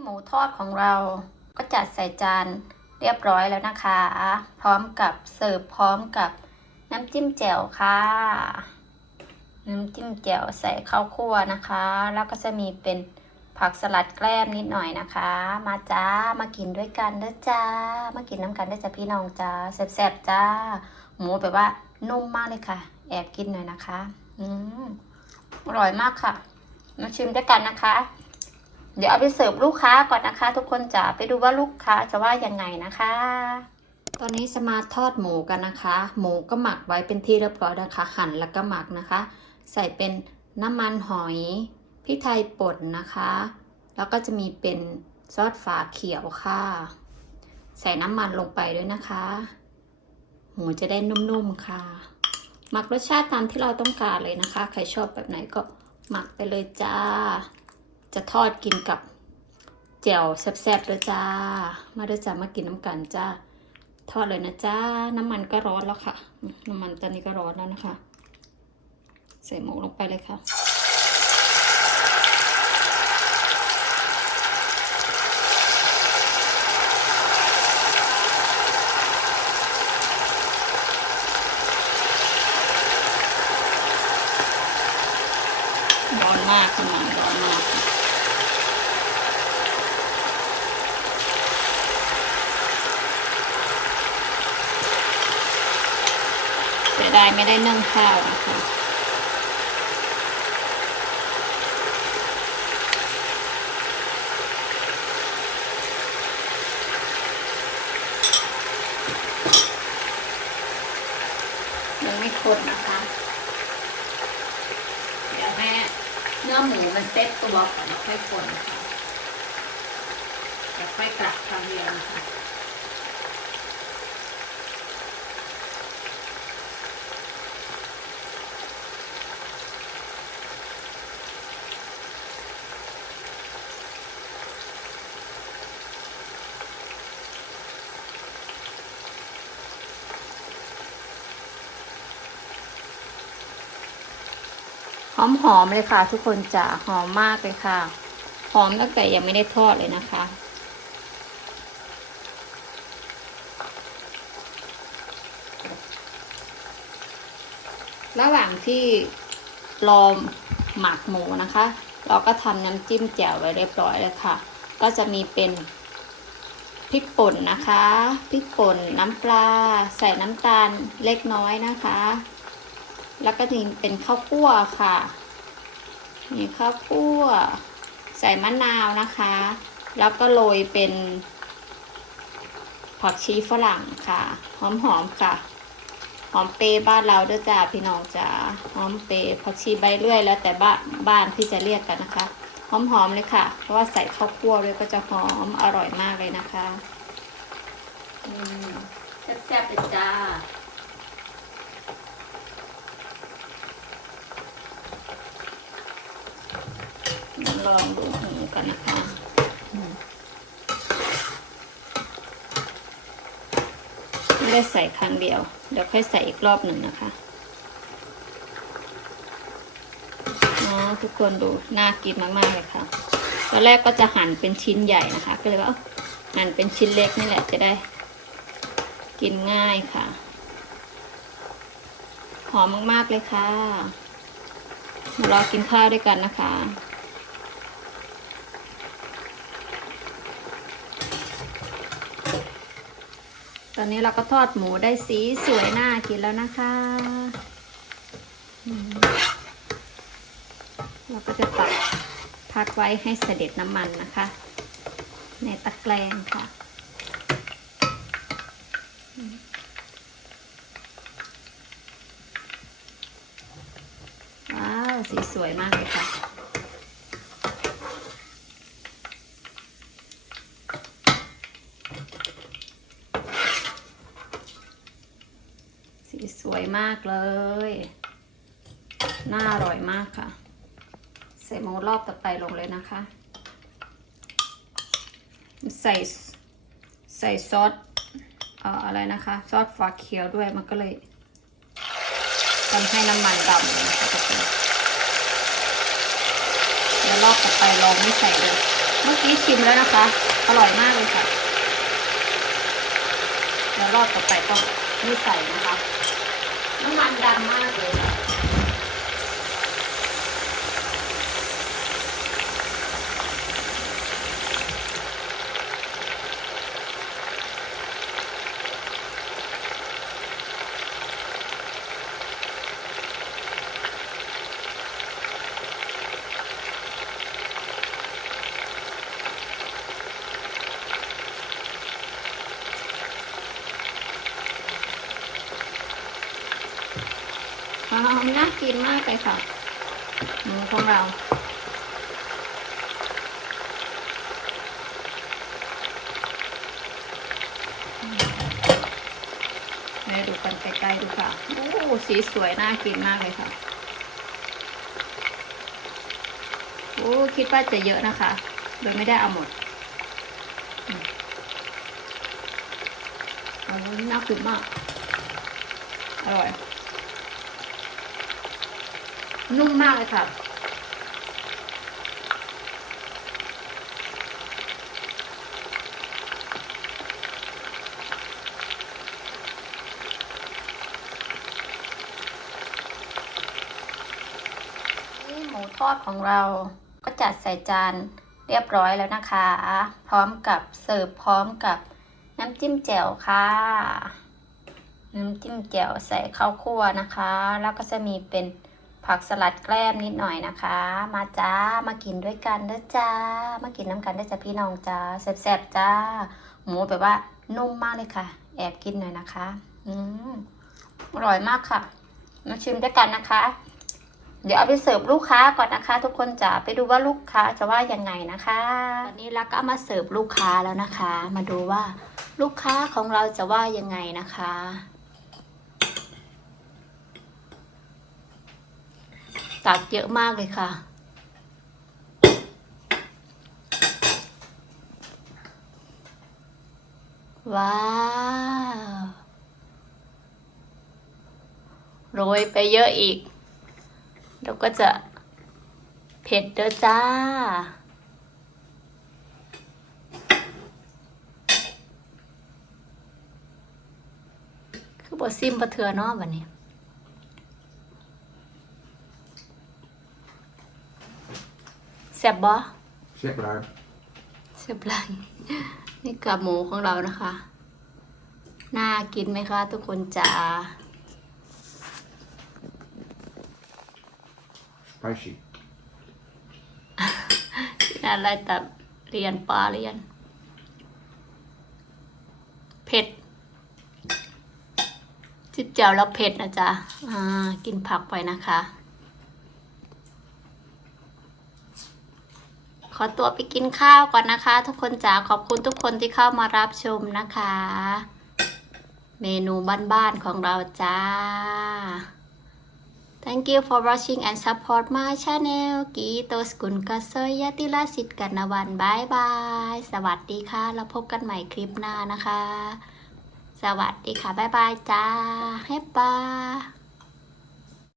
หมูทอดของเราก็จัดใส่จานเรียบร้อยแล้วนะคะ พร้อมกับเสิร์ฟพร้อมกับน้ำจิ้มแจ่วค่ะ น้ำจิ้มแจ่วใส่ข้าวคั่วนะคะ แล้วก็จะมีเป็นผักสลัดแกล้มนิดหน่อยนะคะ มาจ้ามากินด้วยกันเด้อจ้า มากินน้ำกันเด้อจ้าพี่น้องจ้าแซ่บๆจ้า หมูแบบว่านุ่มมากเลยค่ะ แอบกินหน่อยนะคะ อืมอร่อยมากค่ะ มาชิมด้วยกันนะคะ เดี๋ยวเอาไปเสิร์ฟลูกค้าก่อนนะคะ ทุกคนจะไปดูว่าลูกค้าจะว่ายังไงนะคะ ตอนนี้สมาทอดหมูกันนะคะ หมูก็หมักไว้เป็นที่เรียบร้อยนะคะ หั่นแล้วก็หมักนะคะ ใส่เป็นน้ำมันหอยพริกไทยป่นนะคะ แล้วก็จะมีเป็นซอสฝาเขียวค่ะ ใส่น้ำมันลงไปด้วยนะคะ หมูจะได้นุ่มๆค่ะ หมักรสชาติตามที่เราต้องการเลยนะคะ ใครชอบแบบไหนก็หมักไปเลยจ้า จะทอดกินกับแจ่วแซ่บๆเลยจ้า มาเด้อจ้ามากินน้ำกันจ้า ทอดเลยนะจ้า น้ำมันก็ร้อนแล้วค่ะ น้ำมันตอนนี้ก็ร้อนแล้วนะคะ ใส่หมูลงไปเลยค่ะร้อนมากน้ำมันร้อนมาก เสียดายไม่ได้นึ่งข้าวนะคะยังไม่คนนะคะ เดี๋ยวแม่เนื้อหมูมันเซ็ตตัวก่อนแล้วค่อยคนค่ะเดี๋ยวค่อยกลับคำเดียวนะคะ หอมหอมๆเลยค่ะ ทุกคนจ๋าหอมมากเลยค่ะ หอมตั้งแต่ยังไม่ได้ทอดเลยนะคะ ระหว่างที่รอหมักหมูนะคะ เราก็ทำน้ำจิ้มแจ่วไว้เรียบร้อยแล้วค่ะ ก็จะมีเป็นพริกป่นนะคะ พริกป่นน้ำปลา ใส่น้ำตาลเล็กน้อยนะคะ แล้วก็จะเป็นข้าวคั่วค่ะมีข้าวคั่ว ใส่มะนาวนะคะ แล้วก็โรยเป็นผักชีฝรั่งค่ะ หอมๆค่ะ หอมเปบ้านเราด้วยจ้าพี่น้องจ้าหอมเปรย์ผักชีใบเลื่อย แล้วแต่บ้านบ้านที่จะเรียกกันนะคะ หอมๆเลยค่ะ เพราะว่าใส่ข้าวคั่วด้วยก็จะหอมอร่อยมากเลยนะคะแซ่บๆเลยจ้า ลองดูหูกันนะคะไม่ได้ใส่ครั้งเดียว เดี๋ยวค่อยใส่อีกรอบหนึ่งนะคะอ๋อทุกคนดูน่ากินมากๆเลยค่ะตอนแรกก็จะหั่นเป็นชิ้นใหญ่นะคะ ก็เลยว่าเอ้าหั่นเป็นชิ้นเล็กนี่แหละจะได้ กินง่ายค่ะ หอมมากๆเลยค่ะมารอกินข้าวด้วยกันนะคะ ตอนนี้เราก็ทอดหมูได้สีสวยน่ากินแล้วนะคะ เราก็จะตักพักไว้ให้เสด็จน้ำมันนะคะ ในตะแกรงค่ะ ว้าว สีสวยมากเลยค่ะ สีสวยมากเลย น่าอร่อยมากค่ะ ใส่หมูรอบต่อไปลงเลยนะคะ ใส่ใส่ซอสเอ่ออะไรนะคะ ซอสฝาเขียวด้วยมันก็เลยทำให้น้ำมันดำเลยนะคะทุกคนแล้วรอบต่อไปลองไม่ใส่เลย เมื่อกี้ชิมแล้วนะคะ อร่อยมากเลยค่ะเดี๋ยวรอบต่อไปก็ไม่ใส่นะคะ น้ำมันดำมากเลย ค่ะอ๋อน่ากินมากเลยค่ะหมูของเราไปดูกันใกล้ๆดูค่ะ โอ้สีสวยน่ากินมากเลยค่ะ โอ้คิดว่าจะเยอะนะคะ โดยไม่ได้เอาหมดอืมโอ้น่ากินมาก อร่อย นุ่มมากเลยค่ะ นี่หมูทอดของเราก็จัดใส่จานเรียบร้อยแล้วนะคะ พร้อมกับเสิร์ฟพร้อมกับน้ำจิ้มแจ่วค่ะ น้ำจิ้มแจ่วใส่ข้าวคั่วนะคะ แล้วก็จะมีเป็น ผักสลัดแกล้มนิดหน่อยนะคะ มาจ้ามากินด้วยกันเด้อจ้า มากินน้ำกันได้จ้าพี่น้องจ้าแซ่บๆจ้า หมูแบบว่านุ่มมากเลยค่ะ แอบกินหน่อยนะคะ อืมอร่อยมากค่ะ มาชิมด้วยกันนะคะ เดี๋ยวเอาไปเสิร์ฟลูกค้าก่อนนะคะ ทุกคนจะไปดูว่าลูกค้าจะว่ายังไงนะคะตอนนี้เราก็เอามาเสิร์ฟลูกค้าแล้วนะคะ มาดูว่าลูกค้าของเราจะว่ายังไงนะคะ ตักเยอะมากเลยค่ะ ว้าว โรยไปเยอะอีก แล้วก็จะเผ็ดเด้อจ้าคือบอซิมบะเทือเนาะวันนี้ แซ่บบ่ Zeg maar. แซ่บหลายนี่กับหมูของเรานะคะ น่ากินไหมคะ ทุกคนจ๋า Spicy. อะไรแต่เรียนปลาเรียน เผ็ดจิบเจียวแล้วเผ็ดนะจ๊ะอ่า กินผักไปนะคะ ขอตัวไปกินข้าวก่อนนะคะ ทุกคนจ๋าขอบคุณทุกคนที่เข้ามารับชมนะคะ เมนูบ้านๆของเราจ้า Thank you for watching and support my channel กีโตสกุลกเซยยติลาสิทธิ์กันนวันบายบาย สวัสดีค่ะ แล้วพบกันใหม่คลิปหน้านะคะ สวัสดีค่ะบายบายจ้าเฮปปา